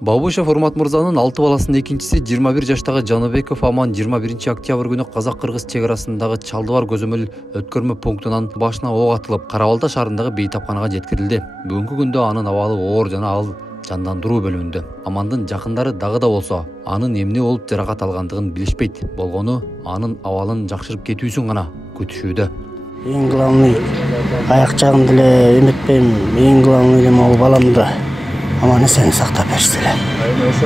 Бабышев Урмат мырзанын 6 баласынын экинчиси 21 жаштагы Жаныбеков Аман 21 октябрь күнү Казак-Кыргыз чек арасындагы Чалдыбар көзөмөл өткөрмө пунктунан башына ок атылып, Карабалта шаарындагы бейтапканага жеткирилди. Бүгүнкү күндө анын абалы оор жана ал жандандыруу бөлүмүндө. Амандын жакындары дагы да болсо, анын эмне болуп жаракат алгандыгын билишпейт. Болгону анын абалын жакшырып кетүүсүн гана күтүшүүдө. Эң главный аяк жагын деле эметпейм. Эң главный эле могу баламды аман эсен сактап берсин эле.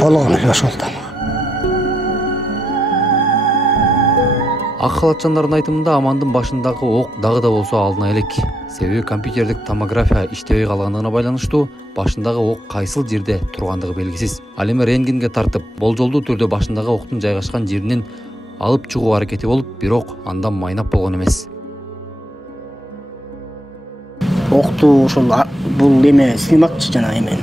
Болгон эле ошол да. Ак халатчандардын айтымында Амандын башындагы ок дагы да болсо алына элек. Себеби компьютердик томография иштебей калгандыгына байланыштуу башындагы ок кайсыл жерде тургандыгы белгисиз. Ал эми рентгенге тартып, болжолдуу түрдө башындагы октун жайгашкан жеринен алып чыгуу аракети болуп, бирок андан майнап болгон эмес. Окту ошол бул эме снимакчы жана эмен.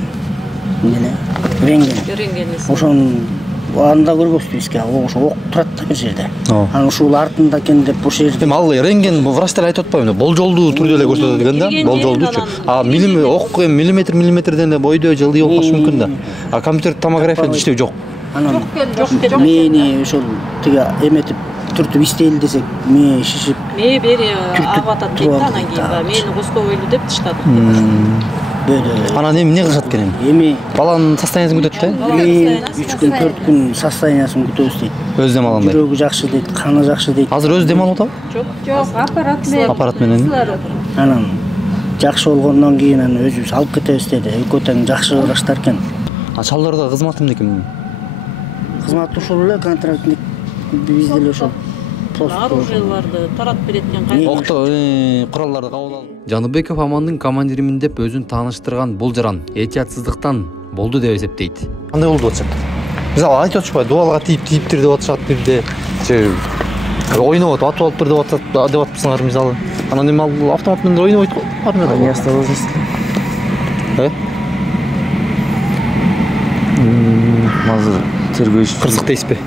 Рентген. Ошон анда көрбөкпүзбүзгө, ошо ок турат да бир жерде. Анан ушул артында экен деп ошол жерде. Эми ал рентген врачтар айтып атпайбы? Болжолдуу түрдө эле көрсөтөт экен да, болжолдуучу. Ок миллиметрден эле бойдо жылдый болушу мүмкүн да. А компьютер томография иштөө жок. Анан мени ошол тиги эметип түртүп истейли десек, мээ шишип. Мээ бери агып атат дейт анан кийин мени кускойлу деп тыштады. Анан эмне кылышат экен? Эми баланын состояниясын күтөт да? 3 күн 4 күн состояниясын күтөбүз дейт. Өз дем алгандай. Жүрөгү жакшы дейт, каны жакшы дейт. Азыр өз дем алып атабы? Жок, аппарат менен. Анан жакшы болгондон кийин аны өзүбүз алып кетебиз деди. Экөө тең жакшы врачтар экен. А Чалдыбарда кызмат эмне экен? Кызмат ушул эле контрактник бизде эле ошол оружияларды таратып берет экен. Окто куралдарды кабыл алып. Жаныбеков Амандын командиримин деп өзүн тааныштырган бул жаран этиятсыздыктан болду деп эсептейт. Кандай болду деп атышат? Мисалы айтып атышпайбы, дуалга тийиптир деп атышат бирде. Ойноп атып алыптыр деп атпсыңар мисалы. Анан эми ал автомат менен ойнобойт го. Не осторожность. Азыр тергөө иши кырсык дейсизби?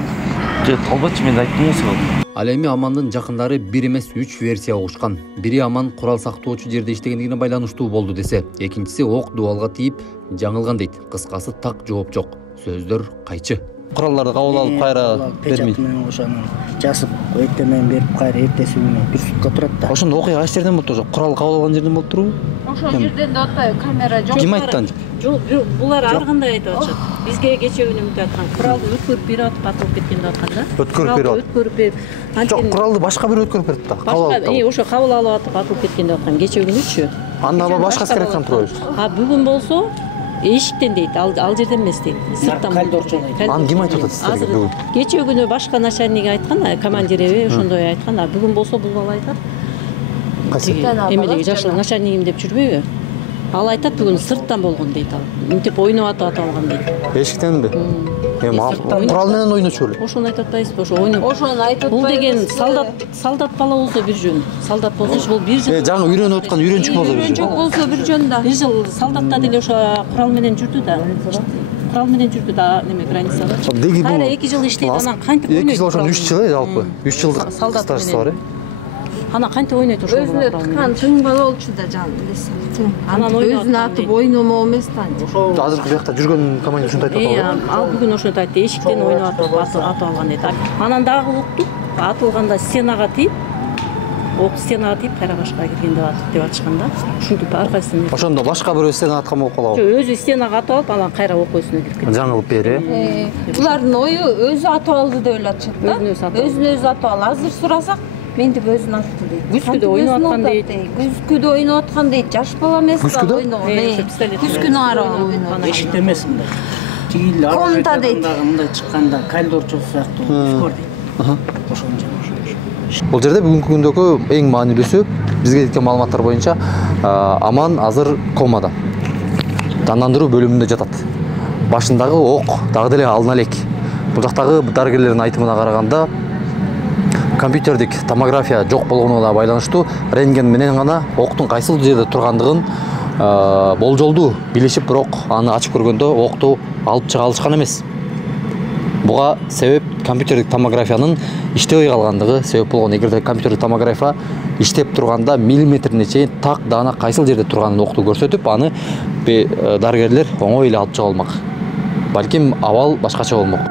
Жок, албатчы мен айттым осуга. Ал эми Амандын жакындары бир эмес 3 версия угушкан. Бири Аман курал сактоочу жерде иштегендигине байланыштуу болду десе, экинчиси ок дубалга тийип жаңылган дейт. Кыскасы так жооп жок. Сөздөр кайчы. Куралдарды кабыл алып кайра бермейт. Менен ошону жазып эртемен берип кайра эртеси күнү бир сутка турат да. Ошондо окуя кайсы жерден болуп турат? Курал кабыл алган жерден болуп турбу? Ошол жерден да атпайбы, камера жок. Ким айтты антип? Жок, булар ар кандай айтып атышат. Бизге кече күнү мынтип аткан, куралды өткөрүп берип атып кеткен деп аткан да. Өткөрүп берип. Жок, куралды башка бирөө өткөрүп берди да. Башка, ошо кабыл алып атып кеткен деп аткан кече күнүчү. Анда башка скрепкан турбайбы? Бүгүн болсо эшиктен дейт, ал жерден эмес дейт. Сырттан калдорчон айт. Аны ким айтып атат сизге бүгүн? Кече күнү башка начальник айткан, командиреби ошондой айткан, бүгүн болсо бул бала айтат. Эмелеги жаштык начальнигим деп жүрбөйбү? Ал айтат бүгүн сырттан болгон дейт ал. Мынтип ойноп атып алган дейт. Эшиктенби? Эми курал менен ойночу беле? Ошону айтып атпайсызбы? Ошо ойноп. Ошону айтып атпайбы? Бул деген солдат бала болсо бир жөн. Солдат болсо бул бир жыл. Жаңы үйрөнүп аткан үйрөнчүк болсо бир жөн. Үйрөнчүк болсо бир жөн да. Бир жыл солдатта деле ошо курал менен жүрдү да. Курал менен жүрдү да, неме границада. Кайра 2 жыл иштейт, анан кантип ойнойт? 2 жыл ошо 3 жыл жалпы. 3 жылдык стажысы бар. Анан кантип ойнойт ошол? Өзүнө тыккан тың бала болчу да жан элесин. Анан өзүн атып ойномоо эмес да. Азыркы биякта жүргөн командир ушинтип айтты. Ал бүгүн ошентип айтты, эшиктен ойноп атып алган дейт. Анан дагы уктук, атылганда стенага тийип, ок стенага тийип кайра башка кирген деп атышкан да. Ушинтип аркасын. Ошондо башка бирөө стенага аткан болуп калабы? Өзү стенага атып алып, анан кайра ок өзүнө кирип кетти. Жаңылып бери. Булардын ою өзү атып алды деп эле атышат да. Өзүн өзү атып алды. Азыр сурасак, мен деп өзүн атты дейт. Күзгүдө ойноп аткан дейт. Күзгүдө ойноп аткан дейт. Жаш бала эмес да ойногон. Күзгүнү ара ойногон. Эшикте эмес мындай. Тигил комната дейт. Мындай чыкканда калдорчу сыяктуу скор дейт. Ошону жана. Бул жерде бүгүнкү күндөгү эң маанилүүсү бизге жеткен маалыматтар боюнча Аман азыр комада. Жандандыруу бөлүмүндө жатат. Башындагы ок дагы деле алына элек. Бул жактагы дарыгерлердин айтымына караганда компьютердик томография жок болгонуна байланыштуу рентген менен гана октун кайсыл жерде тургандыгын болжолдуу билишип, бирок аны ачып көргөндө окту алып чыга алышкан эмес. Буга себеп компьютердик томографиянын иштебей калгандыгы себеп болгон. Эгерде компьютердик томография иштеп турганда миллиметрине чейин так даана кайсыл жерде турганын окту көрсөтүп, аны дарыгерлер оңой эле алып чыга алмак. балким абал башкача болмок.